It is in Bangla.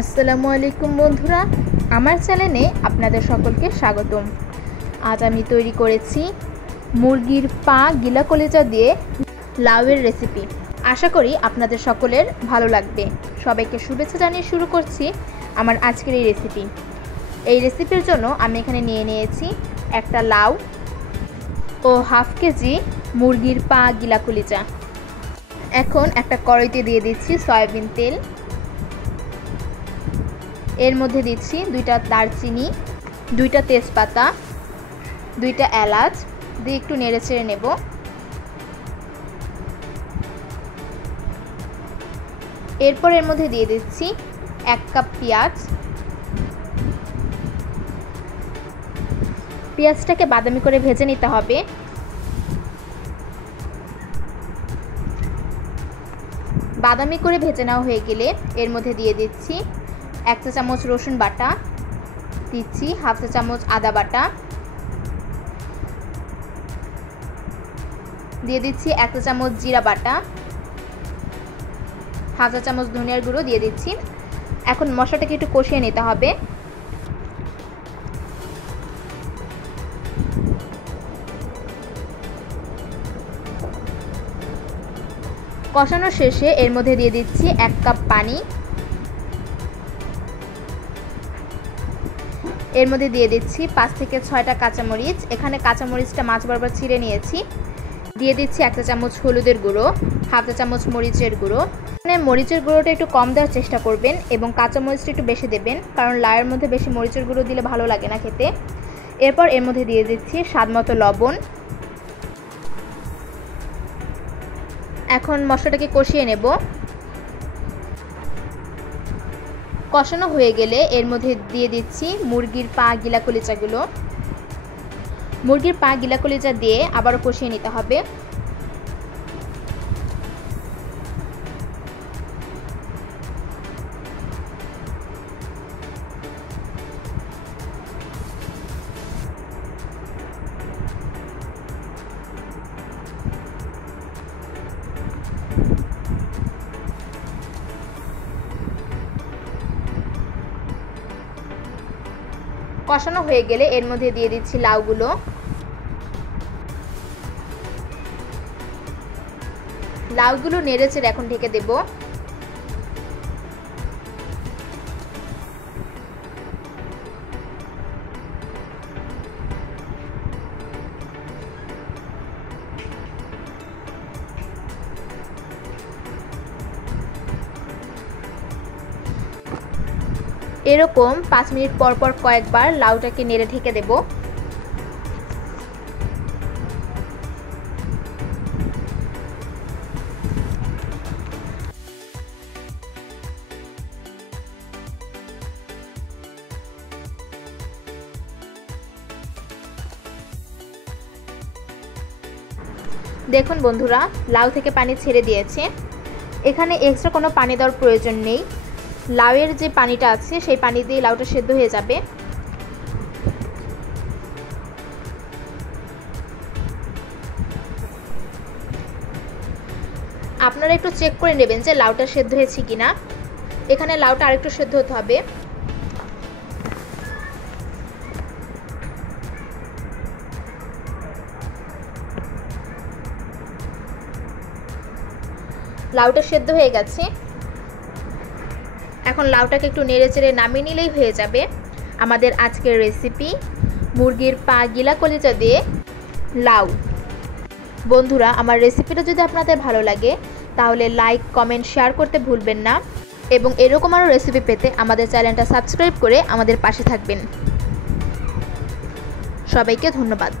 আসসালামু আলাইকুম বন্ধুরা, আমার চ্যানেলে আপনাদের সকলকে স্বাগতম। আজ আমি তৈরি করেছি মুরগির পা গিলা কলিজা দিয়ে লাউয়ের রেসিপি। আশা করি আপনাদের সকলের ভালো লাগবে। সবাইকে শুভেচ্ছা জানিয়ে শুরু করছি আমার আজকের এই রেসিপি। এই রেসিপির জন্য আমি এখানে নিয়ে নিয়েছি একটা লাউ ও হাফ কেজি মুরগির পা গিলা কলিজা। এখন একটা কড়াইতে দিয়ে দিচ্ছি সয়াবিন তেল। এর মধ্যে দিচ্ছি 2টা দারচিনি, 2টা তেজপাতা, 2টা এলাচ দিয়ে একটু নেড়ে চেড়ে নেব। এরপর এর মধ্যে দিয়ে দিচ্ছি 1 কাপ পেঁয়াজ। পেঁয়াজটাকে বাদামি করে ভেজে নিতে হবে। বাদামি করে ভেজে নেওয়া হয়ে গেলে এর মধ্যে দিয়ে দিচ্ছি 1 চা চামচ রসুন বাটা, দিচ্ছি হাফ চা চামচ আদা বাটা, দিয়ে দিচ্ছি 1 চা চামচ জিরা বাটা, হাফ চা চামচ ধনিয়ার গুঁড়ো দিয়ে দিচ্ছি। এখন মশলাটাকে একটু কষিয়ে নিতে হবে। কষানো শেষে এর মধ্যে দিয়ে দিচ্ছি 1 কাপ পানি। এর মধ্যে দিয়ে দিচ্ছি 5 থেকে 6টা কাঁচামরিচ। এখানে কাঁচামরিচটা মাছ বরাবর ছিঁড়ে নিয়েছি। দিয়ে দিচ্ছি 1 চা চামচ হলুদের গুঁড়ো, হাফ চা চামচ মরিচের গুঁড়ো। মানে মরিচের গুঁড়োটা একটু কম দেওয়ার চেষ্টা করবেন এবং কাঁচামরিচটা একটু বেশি দেবেন, কারণ লাউয়ের মধ্যে বেশি মরিচের গুঁড়ো দিলে ভালো লাগে না খেতে। এরপর এর মধ্যে দিয়ে দিচ্ছি স্বাদমতো লবণ। এখন মশলাটাকে কষিয়ে নেব। কষানো হয়ে গেলে এর মধ্যে দিয়ে দিচ্ছি মুরগির পা গিলা কলিজাগুলো। মুরগির পা গিলা কলিজা দিয়ে আবারও কষিয়ে নিতে হবে। কষানো হয়ে গেলে এর মধ্যে দিয়ে দিচ্ছি লাউগুলো। লাউগুলো নেড়ে চেড়ে এখন ঢেকে দেব। এরকম 5 মিনিট পর পর কয়েকবার লাউটাকে নেড়ে ঢেকে দেব। দেখুন বন্ধুরা, লাউ থেকে পানি ছেড়ে দিয়েছে। এখানে এক্সট্রা কোনো পানি দেওয়ার প্রয়োজন নেই। লাউয়ের যে পানিটা আছে সেই পানি দিয়ে লাউটা সেদ্ধ হয়ে যাবে। আপনারা একটু চেক করে নেবেন যে লাউটা সেদ্ধ হয়েছে কিনা। এখানে লাউটা আরেকটু সেদ্ধ হতে হবে। লাউটা সেদ্ধ হয়ে গেছে। এখন লাউটাকে একটু নেড়ে চেড়ে নামিয়ে নিলেই হয়ে যাবে আমাদের আজকের রেসিপি মুরগির পা গিলা কলিজা দিয়ে লাউ। বন্ধুরা, আমার রেসিপিটা যদি আপনাদের ভালো লাগে তাহলে লাইক, কমেন্ট, শেয়ার করতে ভুলবেন না এবং এরকম আরও রেসিপি পেতে আমাদের চ্যানেলটা সাবস্ক্রাইব করে আমাদের পাশে থাকবেন। সবাইকে ধন্যবাদ।